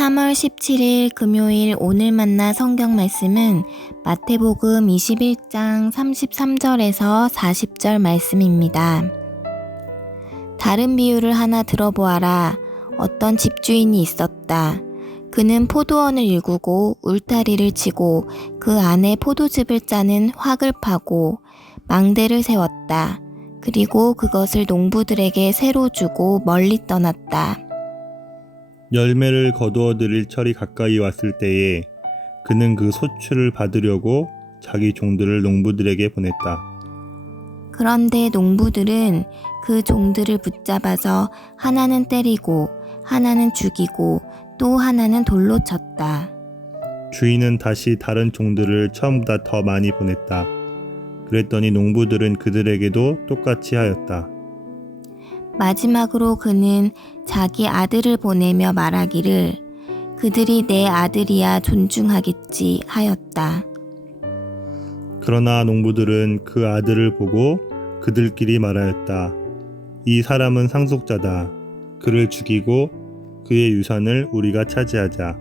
3월 17일 금요일 오늘 만나 성경 말씀은 마태복음 21장 33절에서 40절 말씀입니다. 다른 비유를 하나 들어보아라. 어떤 집주인이 있었다. 그는 포도원을 일구고 울타리를 치고 그 안에 포도즙을 짜는 확을 파고 망대를 세웠다. 그리고 그것을 농부들에게 새로 주고 멀리 떠났다. 열매를 거두어 들일 철이 가까이 왔을 때에 그는 그 소출을 받으려고 자기 종들을 농부들에게 보냈다. 그런데 농부들은 그 종들을 붙잡아서 하나는 때리고 하나는 죽이고 또 하나는 돌로 쳤다. 주인은 다시 다른 종들을 처음보다 더 많이 보냈다. 그랬더니 농부들은 그들에게도 똑같이 하였다. 마지막으로 그는 자기 아들을 보내며 말하기를 그들이 내 아들이야 존중하겠지 하였다. 그러나 농부들은 그 아들을 보고 그들끼리 말하였다. 이 사람은 상속자다. 그를 죽이고 그의 유산을 우리가 차지하자.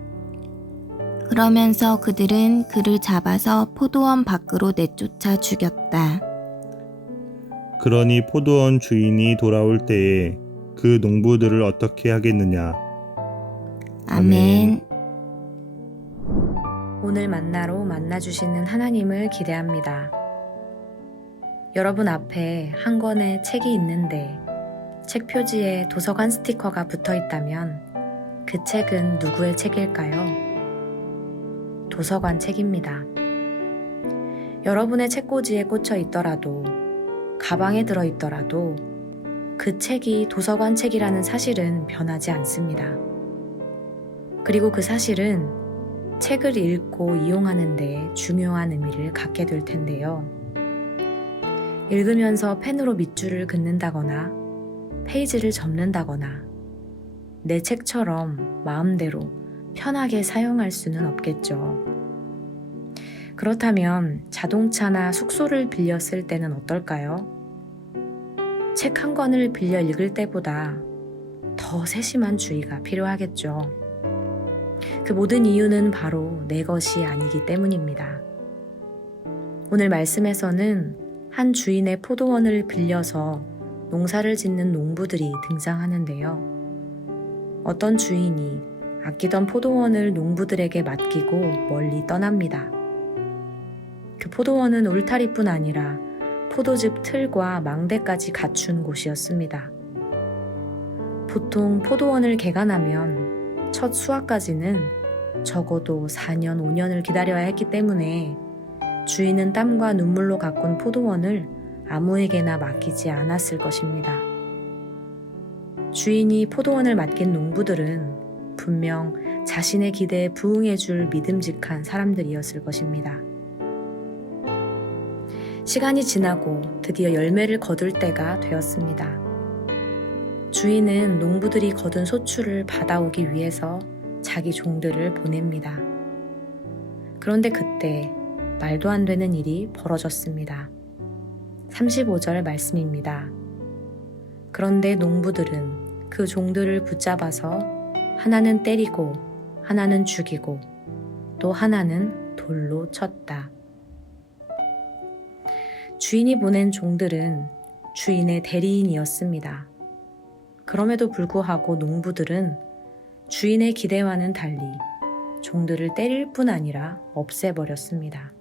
그러면서 그들은 그를 잡아서 포도원 밖으로 내쫓아 죽였다. 그러니 포도원 주인이 돌아올 때에 그 농부들을 어떻게 하겠느냐. 아멘. 오늘 만나로 만나주시는 하나님을 기대합니다. 여러분 앞에 한 권의 책이 있는데 책 표지에 도서관 스티커가 붙어 있다면 그 책은 누구의 책일까요? 도서관 책입니다. 여러분의 책꽂이에 꽂혀 있더라도 가방에 들어있더라도 그 책이 도서관 책이라는 사실은 변하지 않습니다. 그리고 그 사실은 책을 읽고 이용하는 데 중요한 의미를 갖게 될 텐데요. 읽으면서 펜으로 밑줄을 긋는다거나 페이지를 접는다거나 내 책처럼 마음대로 편하게 사용할 수는 없겠죠. 그렇다면 자동차나 숙소를 빌렸을 때는 어떨까요? 책 한 권을 빌려 읽을 때보다 더 세심한 주의가 필요하겠죠. 그 모든 이유는 바로 내 것이 아니기 때문입니다. 오늘 말씀에서는 한 주인의 포도원을 빌려서 농사를 짓는 농부들이 등장하는데요. 어떤 주인이 아끼던 포도원을 농부들에게 맡기고 멀리 떠납니다. 그 포도원은 울타리뿐 아니라 포도즙 틀과 망대까지 갖춘 곳이었습니다. 보통 포도원을 개간하면 첫 수확까지는 적어도 4년, 5년을 기다려야 했기 때문에 주인은 땀과 눈물로 가꾼 포도원을 아무에게나 맡기지 않았을 것입니다. 주인이 포도원을 맡긴 농부들은 분명 자신의 기대에 부응해줄 믿음직한 사람들이었을 것입니다. 시간이 지나고 드디어 열매를 거둘 때가 되었습니다. 주인은 농부들이 거둔 소출을 받아오기 위해서 자기 종들을 보냅니다. 그런데 그때 말도 안 되는 일이 벌어졌습니다. 35절 말씀입니다. 그런데 농부들은 그 종들을 붙잡아서 하나는 때리고 하나는 죽이고 또 하나는 돌로 쳤다. 주인이 보낸 종들은 주인의 대리인이었습니다. 그럼에도 불구하고 농부들은 주인의 기대와는 달리 종들을 때릴 뿐 아니라 없애버렸습니다.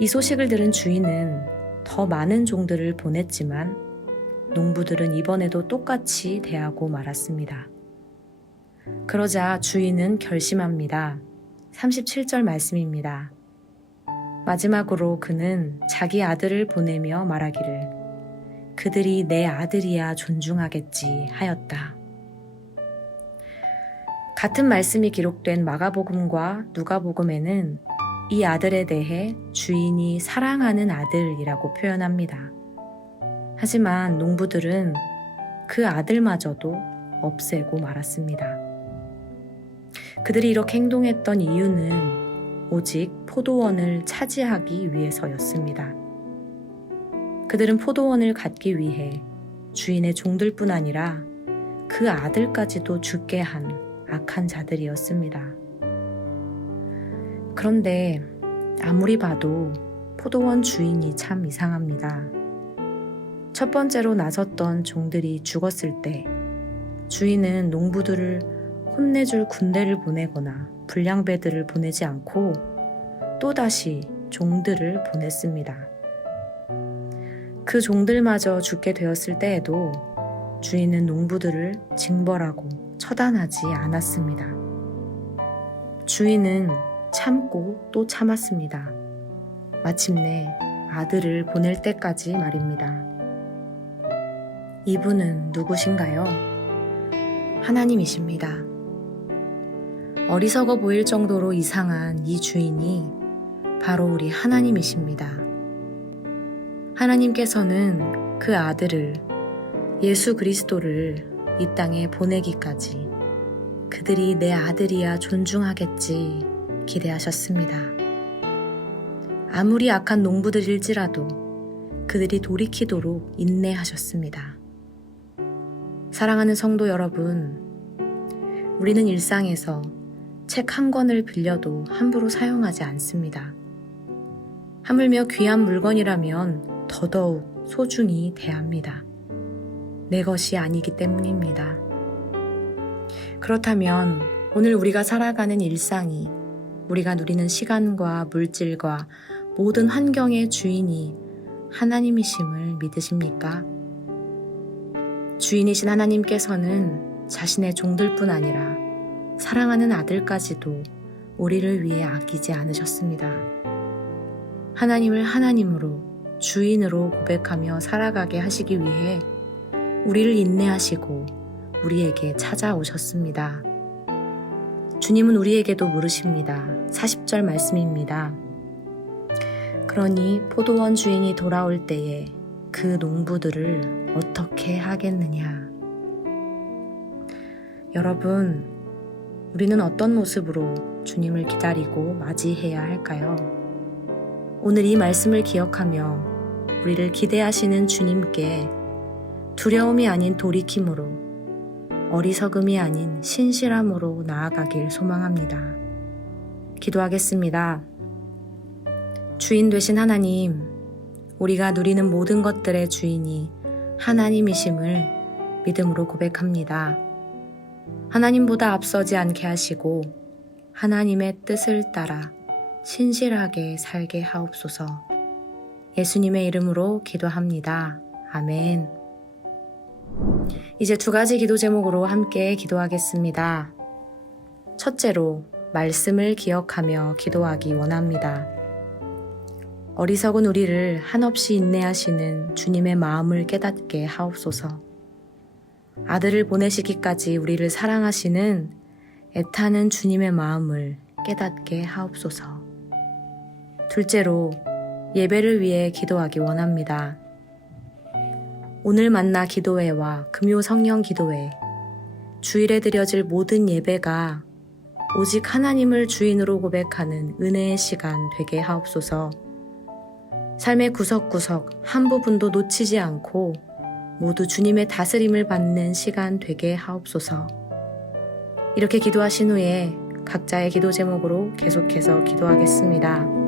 이 소식을 들은 주인은 더 많은 종들을 보냈지만 농부들은 이번에도 똑같이 대하고 말았습니다. 그러자 주인은 결심합니다. 37절 말씀입니다. 마지막으로 그는 자기 아들을 보내며 말하기를 그들이 내 아들이야 존중하겠지 하였다. 같은 말씀이 기록된 마가복음과 누가복음에는 이 아들에 대해 주인이 사랑하는 아들이라고 표현합니다. 하지만 농부들은 그 아들마저도 없애고 말았습니다. 그들이 이렇게 행동했던 이유는 오직 포도원을 차지하기 위해서였습니다. 그들은 포도원을 갖기 위해 주인의 종들뿐 아니라 그 아들까지도 죽게 한 악한 자들이었습니다. 그런데 아무리 봐도 포도원 주인이 참 이상합니다. 첫 번째로 나섰던 종들이 죽었을 때 주인은 농부들을 혼내줄 군대를 보내거나 불량배들을 보내지 않고 또다시 종들을 보냈습니다. 그 종들마저 죽게 되었을 때에도 주인은 농부들을 징벌하고 처단하지 않았습니다. 주인은 참고 또 참았습니다. 마침내 아들을 보낼 때까지 말입니다. 이분은 누구신가요? 하나님이십니다. 어리석어 보일 정도로 이상한 이 주인이 바로 우리 하나님이십니다. 하나님께서는 그 아들을, 예수 그리스도를 이 땅에 보내기까지 그들이 내 아들이야 존중하겠지 기대하셨습니다. 아무리 악한 농부들일지라도 그들이 돌이키도록 인내하셨습니다. 사랑하는 성도 여러분, 우리는 일상에서 책 한 권을 빌려도 함부로 사용하지 않습니다. 하물며 귀한 물건이라면 더더욱 소중히 대합니다. 내 것이 아니기 때문입니다. 그렇다면 오늘 우리가 살아가는 일상이, 우리가 누리는 시간과 물질과 모든 환경의 주인이 하나님이심을 믿으십니까? 주인이신 하나님께서는 자신의 종들뿐 아니라 사랑하는 아들까지도 우리를 위해 아끼지 않으셨습니다. 하나님을 하나님으로, 주인으로 고백하며 살아가게 하시기 위해 우리를 인내하시고 우리에게 찾아오셨습니다. 주님은 우리에게도 물으십니다. 40절 말씀입니다. 그러니 포도원 주인이 돌아올 때에 그 농부들을 어떻게 하겠느냐? 여러분, 우리는 어떤 모습으로 주님을 기다리고 맞이해야 할까요? 오늘 이 말씀을 기억하며 우리를 기대하시는 주님께 두려움이 아닌 돌이킴으로, 어리석음이 아닌 신실함으로 나아가길 소망합니다. 기도하겠습니다. 주인 되신 하나님, 우리가 누리는 모든 것들의 주인이 하나님이심을 믿음으로 고백합니다. 하나님보다 앞서지 않게 하시고 하나님의 뜻을 따라 신실하게 살게 하옵소서. 예수님의 이름으로 기도합니다. 아멘. 이제 2가지 기도 제목으로 함께 기도하겠습니다. 첫째로, 말씀을 기억하며 기도하기 원합니다. 어리석은 우리를 한없이 인내하시는 주님의 마음을 깨닫게 하옵소서. 아들을 보내시기까지 우리를 사랑하시는 애타는 주님의 마음을 깨닫게 하옵소서. 둘째로, 예배를 위해 기도하기 원합니다. 오늘 만나 기도회와 금요 성령 기도회, 주일에 드려질 모든 예배가 오직 하나님을 주인으로 고백하는 은혜의 시간 되게 하옵소서. 삶의 구석구석 한 부분도 놓치지 않고 모두 주님의 다스림을 받는 시간 되게 하옵소서. 이렇게 기도하신 후에 각자의 기도 제목으로 계속해서 기도하겠습니다.